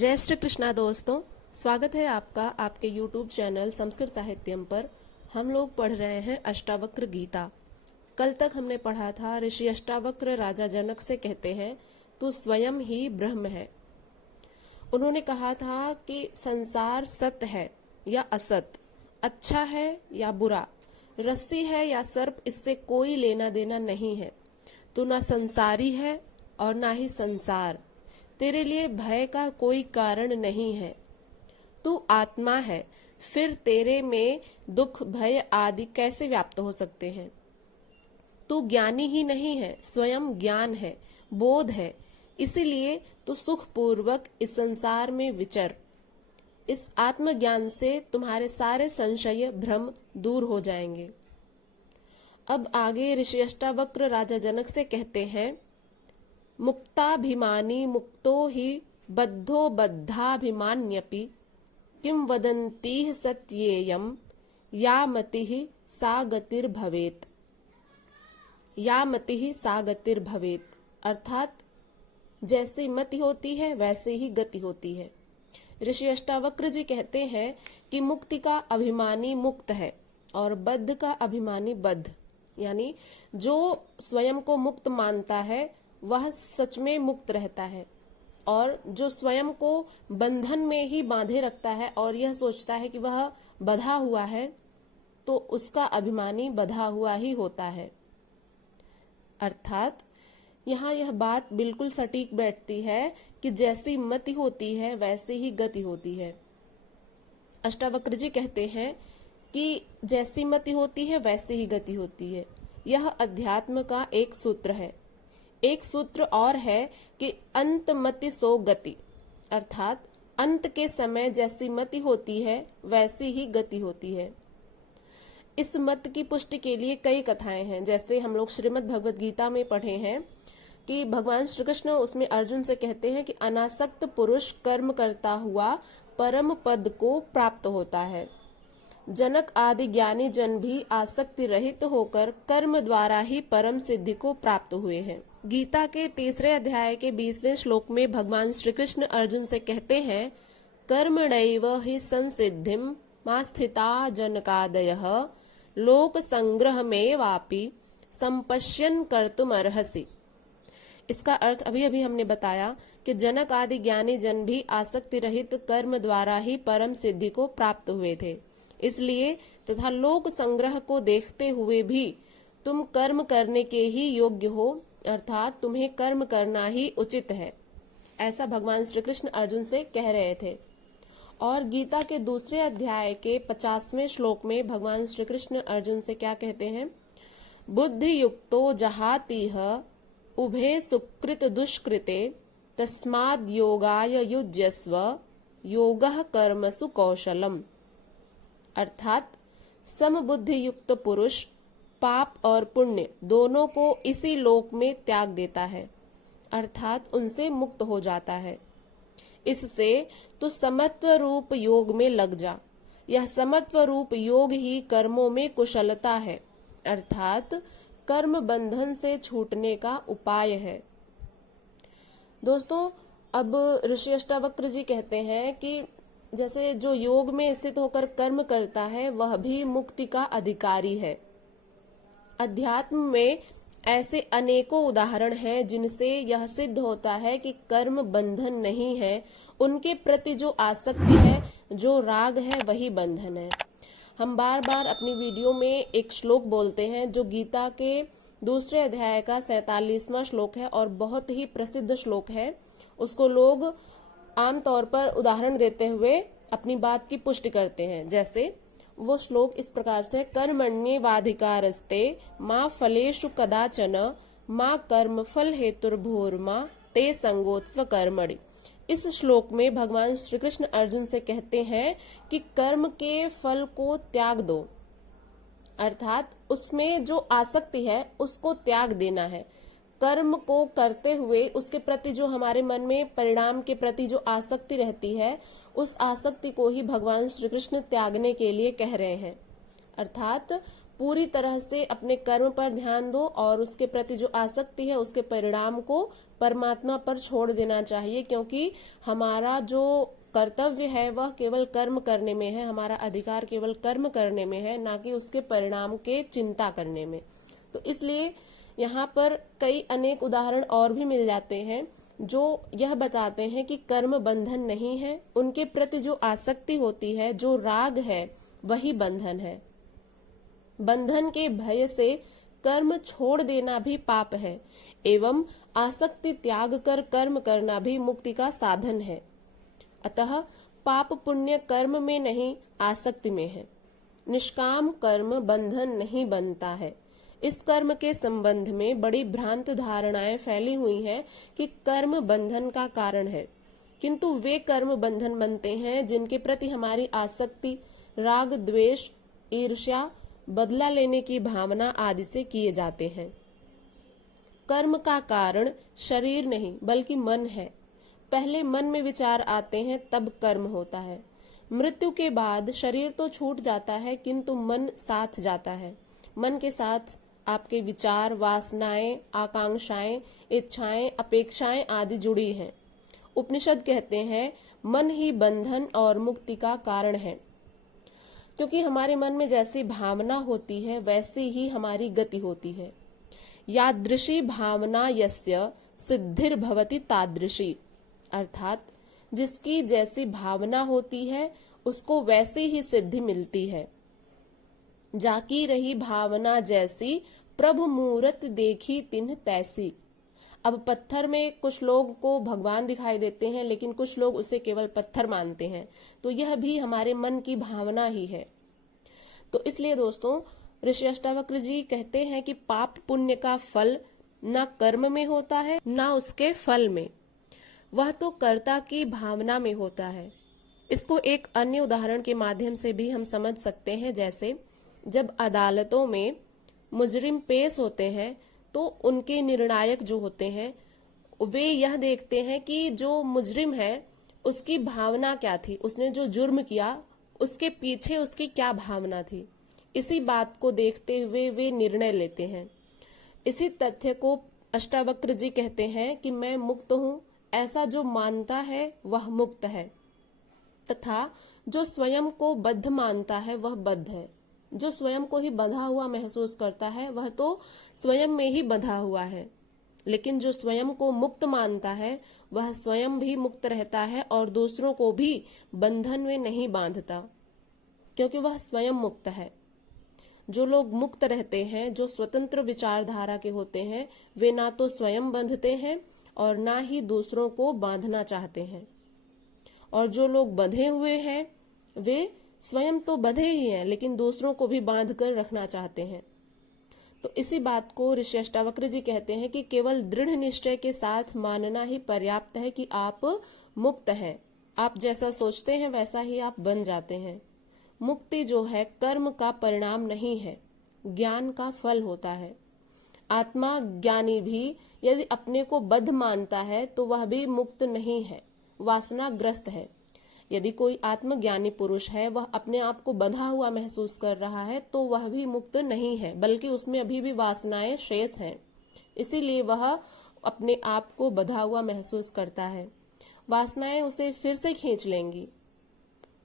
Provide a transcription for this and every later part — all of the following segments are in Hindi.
जय श्री कृष्णा दोस्तों, स्वागत है आपका आपके YouTube चैनल संस्कृत साहित्यम पर। हम लोग पढ़ रहे हैं अष्टावक्र गीता। कल तक हमने पढ़ा था ऋषि अष्टावक्र राजा जनक से कहते हैं तू स्वयं ही ब्रह्म है। उन्होंने कहा था कि संसार सत्य है या असत, अच्छा है या बुरा, रस्सी है या सर्प, इससे कोई लेना देना नहीं है। तू ना संसारी है और ना ही संसार, तेरे लिए भय का कोई कारण नहीं है। तू आत्मा है, फिर तेरे में दुख भय आदि कैसे व्याप्त हो सकते हैं। तू ज्ञानी ही नहीं है, स्वयं ज्ञान है, बोध है, इसीलिए तू सुख पूर्वक इस संसार में विचर। इस आत्मज्ञान से तुम्हारे सारे संशय भ्रम दूर हो जाएंगे। अब आगे ऋषि अष्टावक्र राजा जनक से कहते हैं, मुक्ताभिमानी मुक्तो हि बद्धो बद्धाभिमान्यपि किं वदन्तीह सत्येयं या मतिः सा गतिर्भवेत्। या मतिः सा गतिर्भवेत् अर्थात जैसी मति होती है वैसे ही गति होती है। ऋषि अष्टावक्र जी कहते हैं कि मुक्ति का अभिमानी मुक्त है और बद्ध का अभिमानी बद्ध, यानी जो स्वयं को मुक्त मानता है वह सच में मुक्त रहता है, और जो स्वयं को बंधन में ही बांधे रखता है और यह सोचता है कि वह बंधा हुआ है, तो उसका अभिमानी बंधा हुआ ही होता है। अर्थात यहाँ यह बात बिल्कुल सटीक बैठती है कि जैसी मति होती है वैसे ही गति होती है। अष्टावक्र जी कहते हैं कि जैसी मति होती है वैसे ही गति होती है। यह अध्यात्म का एक सूत्र है। एक सूत्र और है कि अंत मति सो गति, अर्थात अंत के समय जैसी मति होती है वैसी ही गति होती है। इस मत की पुष्टि के लिए कई कथाएं हैं। जैसे हम लोग श्रीमद् भगवद गीता में पढ़े हैं कि भगवान श्री कृष्ण उसमें अर्जुन से कहते हैं कि अनासक्त पुरुष कर्म करता हुआ परम पद को प्राप्त होता है। जनक आदि ज्ञानी जन भी आसक्ति रहित होकर कर्म द्वारा ही परम सिद्धि को प्राप्त हुए हैं। गीता के 3 अध्याय के 20वें श्लोक में भगवान श्री कृष्ण अर्जुन से कहते हैं, कर्मणैव हि संसिद्धिं मा स्थिता जनकादयः लोक संग्रह में वापि संपश्यन कर्तुमर्हसि। इसका अर्थ अभी अभी हमने बताया कि जनक आदि ज्ञानी जन भी आसक्ति रहित कर्म द्वारा ही परम सिद्धि को प्राप्त हुए थे, इसलिए तथा लोक संग्रह को देखते हुए भी तुम कर्म करने के ही योग्य हो, अर्थात तुम्हें कर्म करना ही उचित है। ऐसा भगवान श्री कृष्ण अर्जुन से कह रहे थे। और गीता के 2 अध्याय के 50वें श्लोक में भगवान श्री कृष्ण अर्जुन से क्या कहते हैं, बुद्धि युक्तो जहातीह उभे सुकृत दुष्कृते तस्माद् योगाय युज्यस्व योगः कर्मसु कौशलम। अर्थात समबुद्धि युक्त पुरुष पाप और पुण्य दोनों को इसी लोक में त्याग देता है, अर्थात उनसे मुक्त हो जाता है। इससे तो समत्व रूप योग में लग जा। यह समत्व रूप योग ही कर्मों में कुशलता है, अर्थात कर्म बंधन से छूटने का उपाय है। दोस्तों, अब ऋषि अष्टावक्र जी कहते हैं कि जैसे जो योग में स्थित होकर कर्म करता है वह भी मुक्ति का अधिकारी है। अध्यात्म में ऐसे अनेकों उदाहरण हैं जिनसे यह सिद्ध होता है कि कर्म बंधन नहीं है, उनके प्रति जो आसक्ति है, जो राग है, वही बंधन है। हम बार बार अपनी वीडियो में एक श्लोक बोलते हैं जो गीता के 2 अध्याय का 47वां श्लोक है और बहुत ही प्रसिद्ध श्लोक है। उसको लोग आमतौर पर उदाहरण देते हुए अपनी बात की पुष्टि करते हैं। जैसे वो श्लोक इस प्रकार से, कर्मण्येवाधिकारस्ते माँ फलेषु कदाचन माँ कर्म फल हेतुर्भूर्मा ते संगोत्स्व कर्मणि। इस श्लोक में भगवान श्री कृष्ण अर्जुन से कहते हैं कि कर्म के फल को त्याग दो, अर्थात उसमें जो आसक्ति है उसको त्याग देना है। कर्म को करते हुए उसके प्रति जो हमारे मन में परिणाम के प्रति जो आसक्ति रहती है, उस आसक्ति को ही भगवान श्री कृष्ण त्यागने के लिए कह रहे हैं। अर्थात पूरी तरह से अपने कर्म पर ध्यान दो और उसके प्रति जो आसक्ति है उसके परिणाम को परमात्मा पर छोड़ देना चाहिए, क्योंकि हमारा जो कर्तव्य है वह केवल कर्म करने में है, हमारा अधिकार केवल कर्म करने में है, ना कि उसके परिणाम के चिंता करने में। तो इसलिए यहाँ पर कई अनेक उदाहरण और भी मिल जाते हैं जो यह बताते हैं कि कर्म बंधन नहीं है, उनके प्रति जो आसक्ति होती है, जो राग है, वही बंधन है। बंधन के भय से कर्म छोड़ देना भी पाप है एवं आसक्ति त्याग कर कर्म करना भी मुक्ति का साधन है। अतः पाप पुण्य कर्म में नहीं, आसक्ति में है। निष्काम कर्म बंधन नहीं बनता है। इस कर्म के संबंध में बड़ी भ्रांत धारणाएं फैली हुई हैं कि कर्म बंधन का कारण है, किंतु वे कर्म बंधन बनते हैं जिनके प्रति हमारी आसक्ति राग, द्वेष, ईर्ष्या, बदला लेने की भावना आदि से किए जाते हैं। कर्म का कारण शरीर नहीं बल्कि मन है। पहले मन में विचार आते हैं, तब कर्म होता है। मृत्यु के बाद शरीर तो छूट जाता है, किंतु मन साथ जाता है। मन के साथ आपके विचार, वासनाएं, आकांक्षाएं, इच्छाएं, अपेक्षाएं आदि जुड़ी हैं। उपनिषद कहते हैं मन ही बंधन और मुक्ति का कारण है, क्योंकि हमारे मन में जैसी भावना होती है वैसी ही हमारी गति होती है। यादृशी भावना यस्य सिद्धिर्भवति तादृशी, अर्थात जिसकी जैसी भावना होती है उसको वैसी ही सिद्धि मिलती है। जाकी रही भावना जैसी प्रभु मूरत देखी तिन्ह तैसी। अब पत्थर में कुछ लोग को भगवान दिखाई देते हैं, लेकिन कुछ लोग उसे केवल पत्थर मानते हैं, तो यह भी हमारे मन की भावना ही है। तो इसलिए दोस्तों, ऋषि अष्टावक्र जी कहते हैं कि पाप पुण्य का फल ना कर्म में होता है ना उसके फल में, वह तो कर्ता की भावना में होता है। इसको एक अन्य उदाहरण के माध्यम से भी हम समझ सकते हैं। जैसे जब अदालतों में मुजरिम पेश होते हैं तो उनके निर्णायक जो होते हैं वे यह देखते हैं कि जो मुजरिम है उसकी भावना क्या थी, उसने जो जुर्म किया उसके पीछे उसकी क्या भावना थी। इसी बात को देखते हुए वे निर्णय लेते हैं। इसी तथ्य को अष्टावक्र जी कहते हैं कि मैं मुक्त हूँ, ऐसा जो मानता है वह मुक्त है, तथा जो स्वयं को बद्ध मानता है वह बद्ध है। जो स्वयं को ही बंधा हुआ महसूस करता है वह तो स्वयं में ही बंधा हुआ है, लेकिन जो स्वयं को मुक्त मानता है वह स्वयं भी मुक्त रहता है और दूसरों को भी बंधन में नहीं बांधता, क्योंकि वह स्वयं मुक्त है। जो लोग मुक्त रहते हैं, जो स्वतंत्र विचारधारा के होते हैं, वे ना तो स्वयं बंधते हैं और ना ही दूसरों को बांधना चाहते हैं। और जो लोग बंधे हुए हैं वे स्वयं तो बंधे ही हैं, लेकिन दूसरों को भी बांध कर रखना चाहते हैं। तो इसी बात को ऋषि अष्टावक्र जी कहते हैं कि केवल दृढ़ निश्चय के साथ मानना ही पर्याप्त है कि आप मुक्त हैं। आप जैसा सोचते हैं वैसा ही आप बन जाते हैं। मुक्ति जो है कर्म का परिणाम नहीं है, ज्ञान का फल होता है। आत्मा ज्ञानी भी यदि अपने को बद्ध मानता है तो वह भी मुक्त नहीं है, वासनाग्रस्त है। यदि कोई आत्मज्ञानी पुरुष है, वह अपने आप को बंधा हुआ महसूस कर रहा है, तो वह भी मुक्त नहीं है, बल्कि उसमें अभी भी वासनाएं शेष हैं। इसीलिए वह अपने आप को बंधा हुआ महसूस करता है। वासनाएं उसे फिर से खींच लेंगी।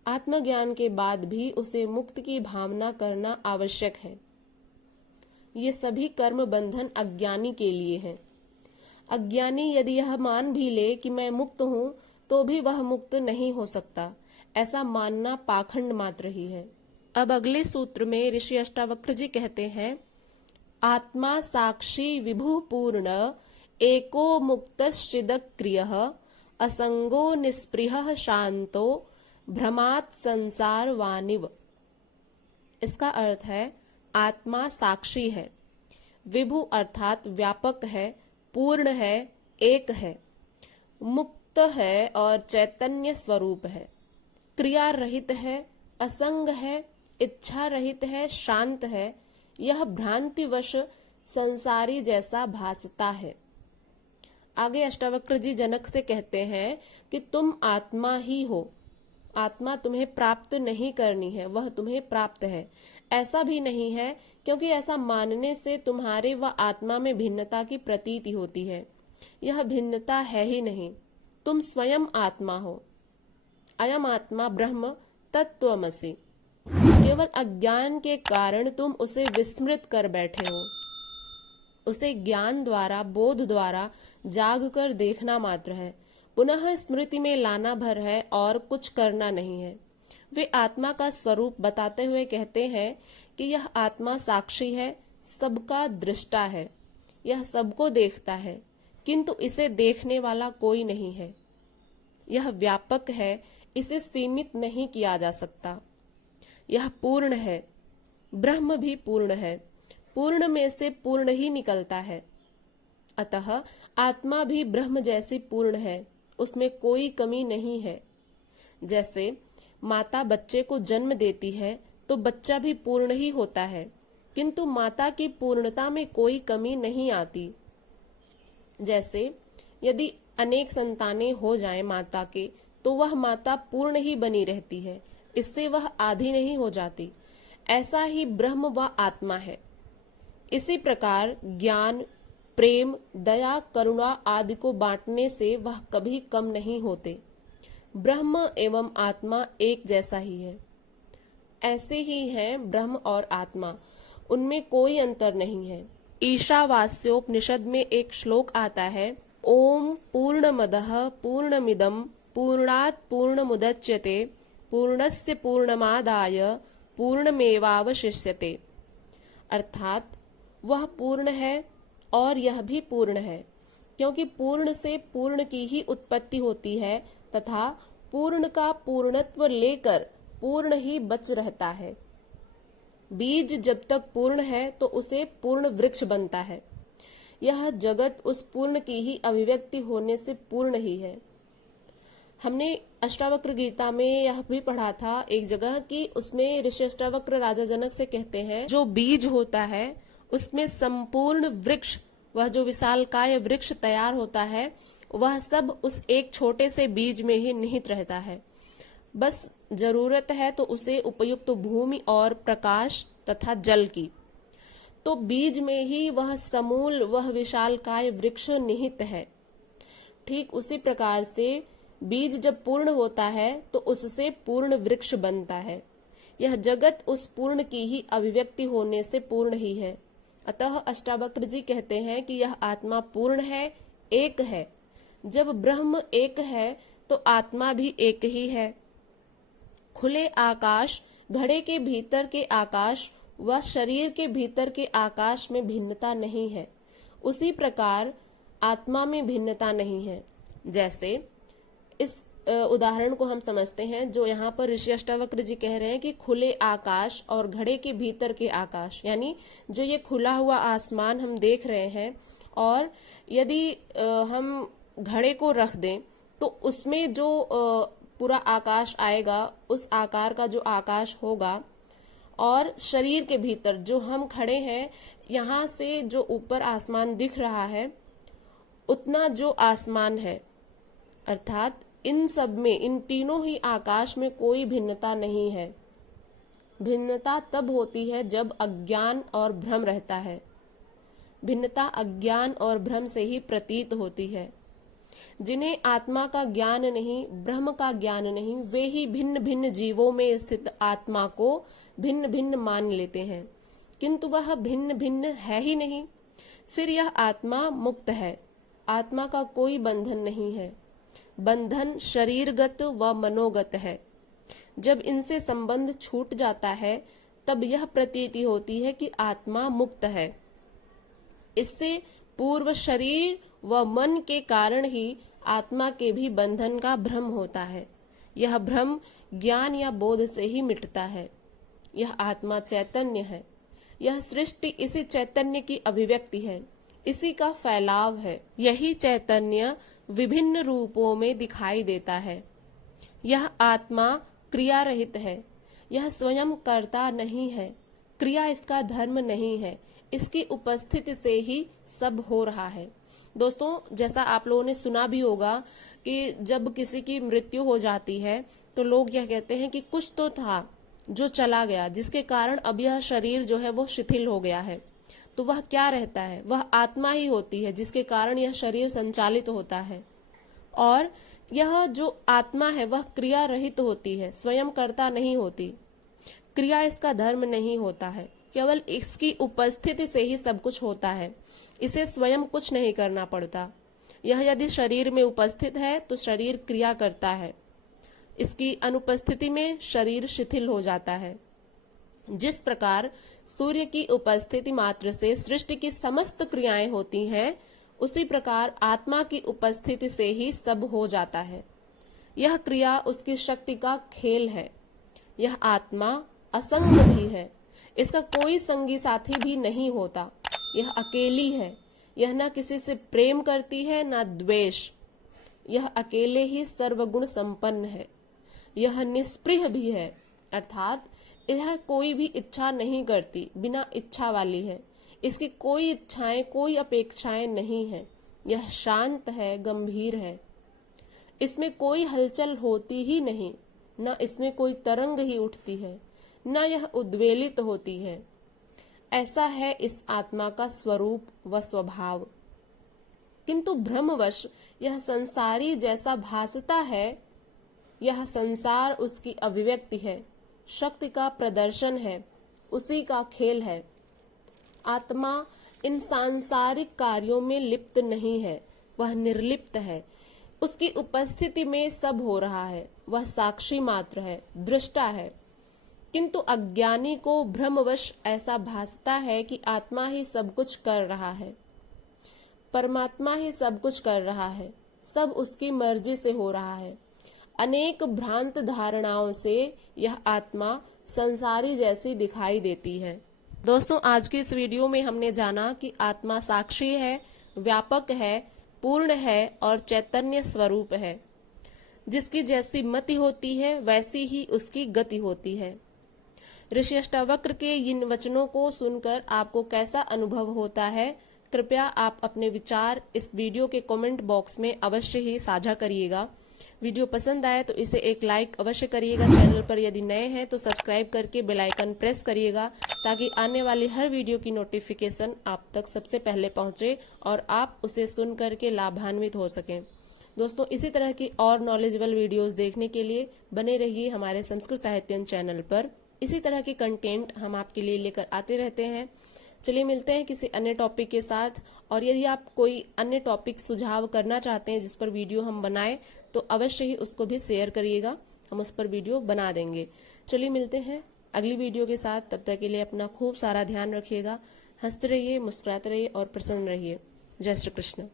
आत्मज्ञान के बाद भी उसे मुक्त की भावना करना आवश्यक है। ये सभी कर्म बंधन अज्ञानी के लिए हैं। अज्ञानी यदि यह मान भी ले कि मैं मुक्त हूँ, तो भी वह मुक्त नहीं हो सकता। ऐसा मानना पाखंड मात्र ही है। अब अगले सूत्र में ऋषि अष्टावक्र जी कहते हैं, आत्मा साक्षी विभु पूर्ण एको मुक्तश्चिदक्रियः असंगो निस्पृहः शांतो भ्रमात् संसार वानिव। इसका अर्थ है आत्मा साक्षी है, विभु अर्थात व्यापक है, पूर्ण है, एक है, मुक्त है और चैतन्य स्वरूप है, क्रिया रहित है, असंग है, इच्छा रहित है, शांत है। यह भ्रांतिवश संसारी जैसा भासता है। आगे अष्टावक्र जी जनक से कहते हैं कि तुम आत्मा ही हो आत्मा तुम्हें प्राप्त नहीं करनी है, वह तुम्हें प्राप्त है। ऐसा भी नहीं है, क्योंकि ऐसा मानने से तुम्हारे व आत्मा में भिन्नता की प्रतीति होती है। यह भिन्नता है ही नहीं, तुम स्वयं आत्मा हो। अयम आत्मा ब्रह्म तत्त्वमसि। केवल अज्ञान के कारण तुम उसे विस्मृत कर बैठे हो। उसे ज्ञान द्वारा, बोध द्वारा जाग कर देखना मात्र है, पुनः स्मृति में लाना भर है और कुछ करना नहीं है। वे आत्मा का स्वरूप बताते हुए कहते हैं कि यह आत्मा साक्षी है, सबका दृष्टा है, यह सबको देखता है, किंतु इसे देखने वाला कोई नहीं है। यह व्यापक है, इसे सीमित नहीं किया जा सकता। यह पूर्ण है, ब्रह्म भी पूर्ण है, पूर्ण में से पूर्ण ही निकलता है। अतः आत्मा भी ब्रह्म जैसी पूर्ण है, उसमें कोई कमी नहीं है। जैसे माता बच्चे को जन्म देती है तो बच्चा भी पूर्ण ही होता है, किंतु माता की पूर्णता में कोई कमी नहीं आती। जैसे यदि अनेक संतानें हो जाएं माता के, तो वह माता पूर्ण ही बनी रहती है, इससे वह आधी नहीं हो जाती। ऐसा ही ब्रह्म व आत्मा है। इसी प्रकार ज्ञान, प्रेम, दया, करुणा आदि को बांटने से वह कभी कम नहीं होते। ब्रह्म एवं आत्मा एक जैसा ही है। ऐसे ही हैं ब्रह्म और आत्मा, उनमें कोई अंतर नहीं है। ईशावास्योपनिषद में एक श्लोक आता है, ओम पूर्णमदः पूर्णमिदं पूर्णात् पूर्णमुदच्यते पूर्णस्य पूर्णमादाय पूर्णमेवावशिष्यते। अर्थात वह पूर्ण है और यह भी पूर्ण है, क्योंकि पूर्ण से पूर्ण की ही उत्पत्ति होती है तथा पूर्ण का पूर्णत्व लेकर पूर्ण ही बच रहता है। बीज जब तक पूर्ण है तो उसे पूर्ण वृक्ष बनता है। यह जगत उस पूर्ण की ही अभिव्यक्ति होने से पूर्ण ही है। हमने अष्टावक्र गीता में यह भी पढ़ा था एक जगह कि उसमें ऋषि अष्टावक्र राजा जनक से कहते हैं, जो बीज होता है उसमें संपूर्ण वृक्ष, वह जो विशालकाय वृक्ष तैयार होता है, वह सब उस एक छोटे से बीज में ही निहित रहता है। बस जरूरत है तो उसे उपयुक्त भूमि और प्रकाश तथा जल की, तो बीज में ही वह समूल, वह विशालकाय वृक्ष निहित है। ठीक उसी प्रकार से बीज जब पूर्ण होता है तो उससे पूर्ण वृक्ष बनता है। यह जगत उस पूर्ण की ही अभिव्यक्ति होने से पूर्ण ही है। अतः अष्टावक्र जी कहते हैं कि यह आत्मा पूर्ण है, एक है। जब ब्रह्म एक है तो आत्मा भी एक ही है। खुले आकाश, घड़े के भीतर के आकाश व शरीर के भीतर के आकाश में भिन्नता नहीं है, उसी प्रकार आत्मा में भिन्नता नहीं है। जैसे इस उदाहरण को हम समझते हैं, जो यहाँ पर ऋषि अष्टावक्र जी कह रहे हैं कि खुले आकाश और घड़े के भीतर के आकाश, यानी जो ये खुला हुआ आसमान हम देख रहे हैं, और यदि हम घड़े को रख दें तो उसमें जो पूरा आकाश आएगा, उस आकार का जो आकाश होगा, और शरीर के भीतर जो हम खड़े हैं, यहाँ से जो ऊपर आसमान दिख रहा है उतना जो आसमान है, अर्थात इन सब में, इन तीनों ही आकाश में कोई भिन्नता नहीं है। भिन्नता तब होती है जब अज्ञान और भ्रम रहता है। भिन्नता अज्ञान और भ्रम से ही प्रतीत होती है। जिन्हें आत्मा का ज्ञान नहीं, ब्रह्म का ज्ञान नहीं, वे ही भिन्न भिन्न जीवों में स्थित आत्मा को भिन्न भिन्न मान लेते हैं, किंतु वह भिन्न भिन्न है ही नहीं। फिर यह आत्मा मुक्त है। आत्मा का कोई बंधन नहीं है। बंधन शरीरगत व मनोगत है। जब इनसे संबंध छूट जाता है तब यह प्रतीति होती है कि आत्मा मुक्त है। इससे पूर्व शरीर व मन के कारण ही आत्मा के भी बंधन का भ्रम होता है। यह भ्रम ज्ञान या बोध से ही मिटता है। यह आत्मा चैतन्य है। यह सृष्टि इसी चैतन्य की अभिव्यक्ति है, इसी का फैलाव है। यही चैतन्य विभिन्न रूपों में दिखाई देता है। यह आत्मा क्रिया रहित है। यह स्वयं कर्ता नहीं है। क्रिया इसका धर्म नहीं है। इसकी उपस्थिति से ही सब हो रहा है। दोस्तों, जैसा आप लोगों ने सुना भी होगा कि जब किसी की मृत्यु हो जाती है तो लोग यह कहते हैं कि कुछ तो था जो चला गया, जिसके कारण अब यह शरीर जो है वो शिथिल हो गया है। तो वह क्या रहता है? वह आत्मा ही होती है, जिसके कारण यह शरीर संचालित होता है। और यह जो आत्मा है वह क्रिया रहित होती है, स्वयं कर्ता नहीं होती। क्रिया इसका धर्म नहीं होता है, केवल इसकी उपस्थिति से ही सब कुछ होता है। इसे स्वयं कुछ नहीं करना पड़ता। यह यदि शरीर में उपस्थित है तो शरीर क्रिया करता है, इसकी अनुपस्थिति में शरीर शिथिल हो जाता है। जिस प्रकार सूर्य की उपस्थिति मात्र से सृष्टि की समस्त क्रियाएं होती हैं, उसी प्रकार आत्मा की उपस्थिति से ही सब हो जाता है। यह क्रिया उसकी शक्ति का खेल है। यह आत्मा असंग भी है, इसका कोई संगी साथी भी नहीं होता। यह अकेली है, यह न किसी से प्रेम करती है न द्वेष। यह अकेले ही सर्वगुण संपन्न है। यह निष्प्रिय भी है, अर्थात यह कोई भी इच्छा नहीं करती, बिना इच्छा वाली है। इसकी कोई इच्छाएं, कोई अपेक्षाएं नहीं है। यह शांत है, गंभीर है। इसमें कोई हलचल होती ही नहीं, न इसमें कोई तरंग ही उठती है, न यह उद्वेलित होती है। ऐसा है इस आत्मा का स्वरूप व स्वभाव। किंतु भ्रमवश यह संसारी जैसा भासता है, यह संसार उसकी अभिव्यक्ति है, शक्ति का प्रदर्शन है, उसी का खेल है। आत्मा इन सांसारिक कार्यों में लिप्त नहीं है, वह निर्लिप्त है। उसकी उपस्थिति में सब हो रहा है, वह साक्षी मात्र है, दृष्टा है। किंतु अज्ञानी को भ्रमवश ऐसा भासता है कि आत्मा ही सब कुछ कर रहा है, परमात्मा ही सब कुछ कर रहा है, सब उसकी मर्जी से हो रहा है। अनेक भ्रांत धारणाओं से यह आत्मा संसारी जैसी दिखाई देती है। दोस्तों, आज की इस वीडियो में हमने जाना कि आत्मा साक्षी है, व्यापक है, पूर्ण है और चैतन्य स्वरूप है। जिसकी जैसी मति होती है वैसी ही उसकी गति होती है। ऋषि अष्टावक्र के इन वचनों को सुनकर आपको कैसा अनुभव होता है, कृपया आप अपने विचार इस वीडियो के कमेंट बॉक्स में अवश्य ही साझा करिएगा। वीडियो पसंद आए तो इसे एक लाइक अवश्य करिएगा। चैनल पर यदि नए हैं तो सब्सक्राइब करके बेल आइकन प्रेस करिएगा, ताकि आने वाली हर वीडियो की नोटिफिकेशन आप तक सबसे पहले पहुंचे और आप उसे सुन करके लाभान्वित हो सकें। दोस्तों, इसी तरह की और नॉलेजेबल वीडियोस देखने के लिए बने रहिए हमारे संस्कृत साहित्यन चैनल पर। इसी तरह के कंटेंट हम आपके लिए लेकर आते रहते हैं। चलिए मिलते हैं किसी अन्य टॉपिक के साथ। और यदि आप कोई अन्य टॉपिक सुझाव करना चाहते हैं जिस पर वीडियो हम बनाएं, तो अवश्य ही उसको भी शेयर करिएगा, हम उस पर वीडियो बना देंगे। चलिए मिलते हैं अगली वीडियो के साथ। तब तक के लिए अपना खूब सारा ध्यान रखिएगा। हंसते रहिए, मुस्कुराते रहिए और प्रसन्न रहिए। जय श्री कृष्ण।